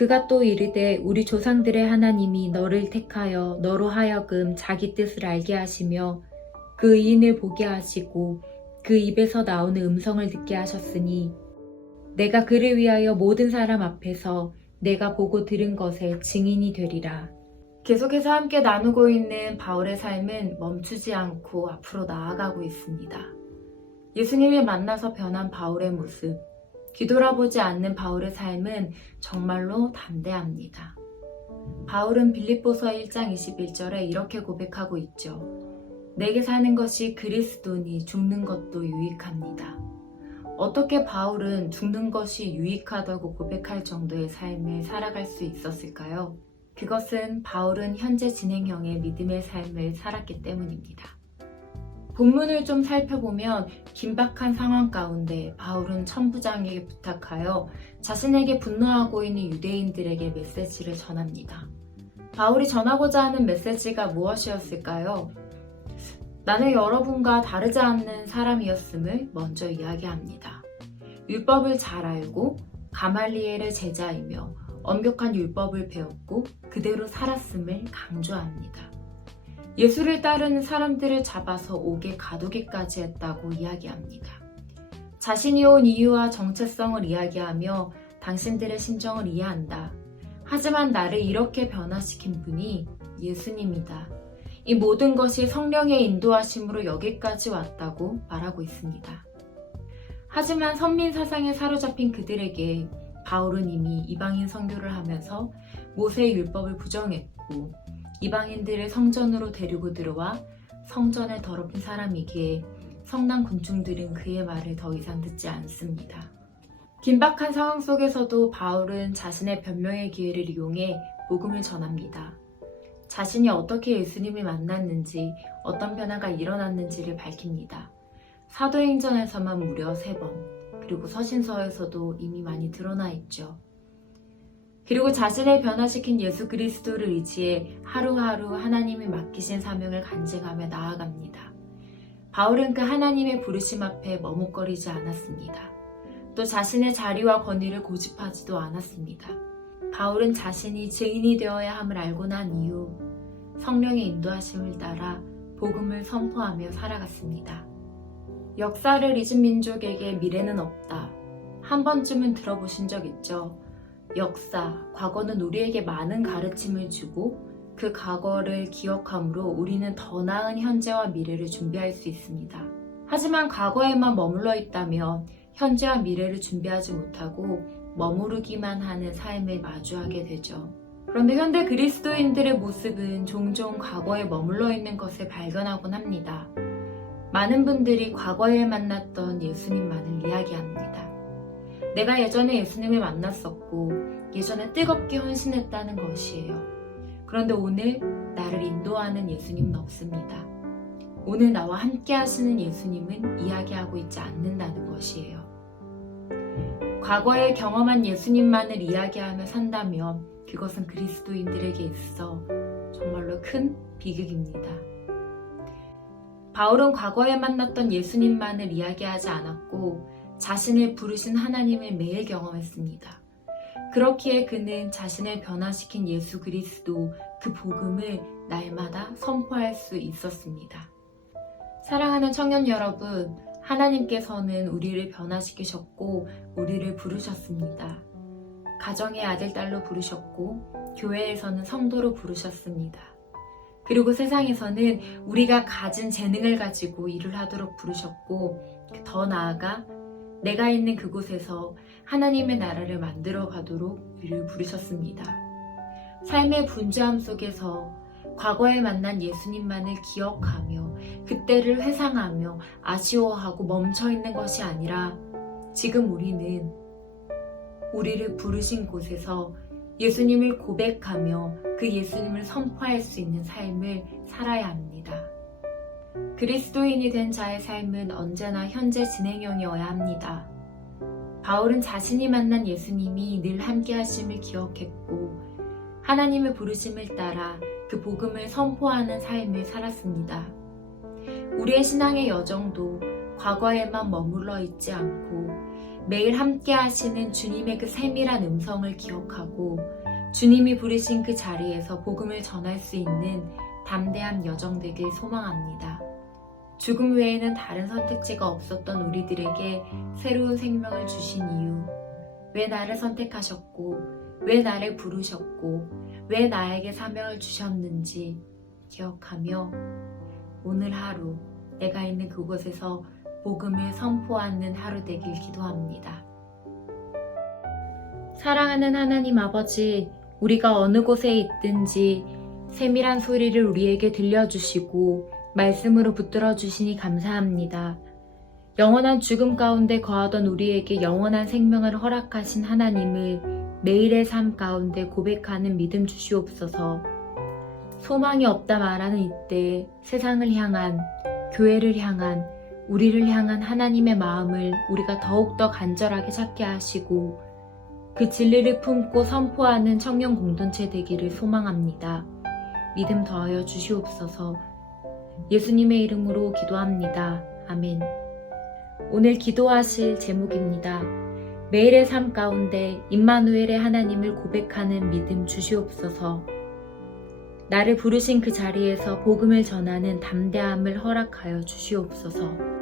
그가 또 이르되 우리 조상들의 하나님이 너를 택하여 너로 하여금 자기 뜻을 알게 하시며 그 의인을 보게 하시고 그 입에서 나오는 음성을 듣게 하셨으니 내가 그를 위하여 모든 사람 앞에서 내가 보고 들은 것의 증인이 되리라. 계속해서 함께 나누고 있는 바울의 삶은 멈추지 않고 앞으로 나아가고 있습니다. 예수님을 만나서 변한 바울의 모습, 뒤돌아보지 않는 바울의 삶은 정말로 담대합니다. 바울은 빌립보서 1장 21절에 이렇게 고백하고 있죠. 내게 사는 것이 그리스도니 죽는 것도 유익합니다. 어떻게 바울은 죽는 것이 유익하다고 고백할 정도의 삶을 살아갈 수 있었을까요? 그것은 바울은 현재 진행형의 믿음의 삶을 살았기 때문입니다. 본문을 좀 살펴보면 긴박한 상황 가운데 바울은 천부장에게 부탁하여 자신에게 분노하고 있는 유대인들에게 메시지를 전합니다. 바울이 전하고자 하는 메시지가 무엇이었을까요? 나는 여러분과 다르지 않는 사람이었음을 먼저 이야기합니다. 율법을 잘 알고 가말리엘의 제자이며 엄격한 율법을 배웠고 그대로 살았음을 강조합니다. 예수를 따르는 사람들을 잡아서 옥에 가두기까지 했다고 이야기합니다. 자신이 온 이유와 정체성을 이야기하며 당신들의 심정을 이해한다. 하지만 나를 이렇게 변화시킨 분이 예수님이다. 이 모든 것이 성령의 인도하심으로 여기까지 왔다고 말하고 있습니다. 하지만 선민 사상에 사로잡힌 그들에게 바울은 이미 이방인 선교를 하면서 모세의 율법을 부정했고 이방인들을 성전으로 데리고 들어와 성전을 더럽힌 사람이기에 성난 군중들은 그의 말을 더 이상 듣지 않습니다. 긴박한 상황 속에서도 바울은 자신의 변명의 기회를 이용해 복음을 전합니다. 자신이 어떻게 예수님을 만났는지 어떤 변화가 일어났는지를 밝힙니다. 사도행전에서만 무려 3번, 그리고 서신서에서도 이미 많이 드러나 있죠. 그리고 자신을 변화시킨 예수 그리스도를 의지해 하루하루 하나님이 맡기신 사명을 간직하며 나아갑니다. 바울은 그 하나님의 부르심 앞에 머뭇거리지 않았습니다. 또 자신의 자리와 권위를 고집하지도 않았습니다. 바울은 자신이 증인이 되어야 함을 알고 난 이후 성령의 인도하심을 따라 복음을 선포하며 살아갔습니다. 역사를 잊은 민족에게 미래는 없다. 한 번쯤은 들어보신 적 있죠? 역사, 과거는 우리에게 많은 가르침을 주고 그 과거를 기억함으로 우리는 더 나은 현재와 미래를 준비할 수 있습니다. 하지만 과거에만 머물러 있다면 현재와 미래를 준비하지 못하고 머무르기만 하는 삶을 마주하게 되죠. 그런데 현대 그리스도인들의 모습은 종종 과거에 머물러 있는 것을 발견하곤 합니다. 많은 분들이 과거에 만났던 예수님만을 이야기합니다. 내가 예전에 예수님을 만났었고 예전에 뜨겁게 헌신했다는 것이에요. 그런데 오늘 나를 인도하는 예수님은 없습니다. 오늘 나와 함께 하시는 예수님은 이야기하고 있지 않는다는 것이에요. 과거에 경험한 예수님만을 이야기하며 산다면 그것은 그리스도인들에게 있어 정말로 큰 비극입니다. 바울은 과거에 만났던 예수님만을 이야기하지 않았고 자신을 부르신 하나님을 매일 경험했습니다. 그렇기에 그는 자신을 변화시킨 예수 그리스도 그 복음을 날마다 선포할 수 있었습니다. 사랑하는 청년 여러분, 하나님께서는 우리를 변화시키셨고 우리를 부르셨습니다. 가정의 아들, 딸로 부르셨고 교회에서는 성도로 부르셨습니다. 그리고 세상에서는 우리가 가진 재능을 가지고 일을 하도록 부르셨고 더 나아가 내가 있는 그곳에서 하나님의 나라를 만들어 가도록 우리를 부르셨습니다. 삶의 분주함 속에서 과거에 만난 예수님만을 기억하며 그때를 회상하며 아쉬워하고 멈춰있는 것이 아니라 지금 우리는 우리를 부르신 곳에서 예수님을 고백하며 그 예수님을 선포할 수 있는 삶을 살아야 합니다. 그리스도인이 된 자의 삶은 언제나 현재 진행형이어야 합니다. 바울은 자신이 만난 예수님이 늘 함께 하심을 기억했고 하나님의 부르심을 따라 그 복음을 선포하는 삶을 살았습니다. 우리의 신앙의 여정도 과거에만 머물러 있지 않고 매일 함께 하시는 주님의 그 세밀한 음성을 기억하고 주님이 부르신 그 자리에서 복음을 전할 수 있는 담대한 여정 되길 소망합니다. 죽음 외에는 다른 선택지가 없었던 우리들에게 새로운 생명을 주신 이유, 왜 나를 선택하셨고, 왜 나를 부르셨고, 왜 나에게 사명을 주셨는지 기억하며 오늘 하루 내가 있는 그곳에서 복음을 선포하는 하루 되길 기도합니다. 사랑하는 하나님 아버지, 우리가 어느 곳에 있든지 세밀한 소리를 우리에게 들려주시고 말씀으로 붙들어 주시니 감사합니다. 영원한 죽음 가운데 거하던 우리에게 영원한 생명을 허락하신 하나님을 매일의 삶 가운데 고백하는 믿음 주시옵소서. 소망이 없다 말하는 이때 세상을 향한, 교회를 향한, 우리를 향한 하나님의 마음을 우리가 더욱더 간절하게 찾게 하시고 그 진리를 품고 선포하는 청년 공동체 되기를 소망합니다. 믿음 더하여 주시옵소서. 예수님의 이름으로 기도합니다. 아멘. 오늘 기도하실 제목입니다. 매일의 삶 가운데 임마누엘의 하나님을 고백하는 믿음 주시옵소서. 나를 부르신 그 자리에서 복음을 전하는 담대함을 허락하여 주시옵소서.